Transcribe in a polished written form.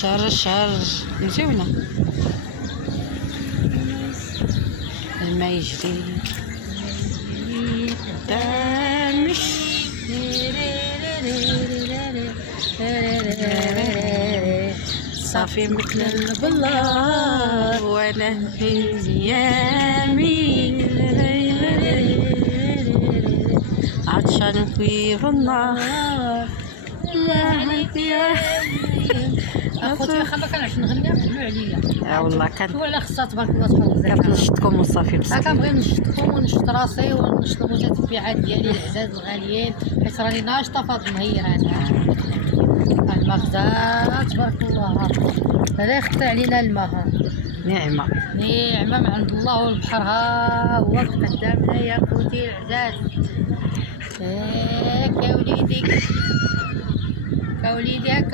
شر نجيونا الماء يجري قدامي صافي مثل البلار وانا في ايامي عطشان في النار اخوتي واخا ما كنعرفش نغني قولوا عليا. والله هو على خصها تبارك الله تبارك الله كنشطكم وصافي بصح كنبغي نشطكم ونشط راسي ونشط المتتبعات ديالي العزاز الغاليين حيت راني ناشطه في هاد النهار انا المغزى تبارك الله هذا يخطي علينا الماء نعمه من عند الله والبحر ها هو قدامنا يا خوتي العزاز. ياك يا وليدي يا وليدي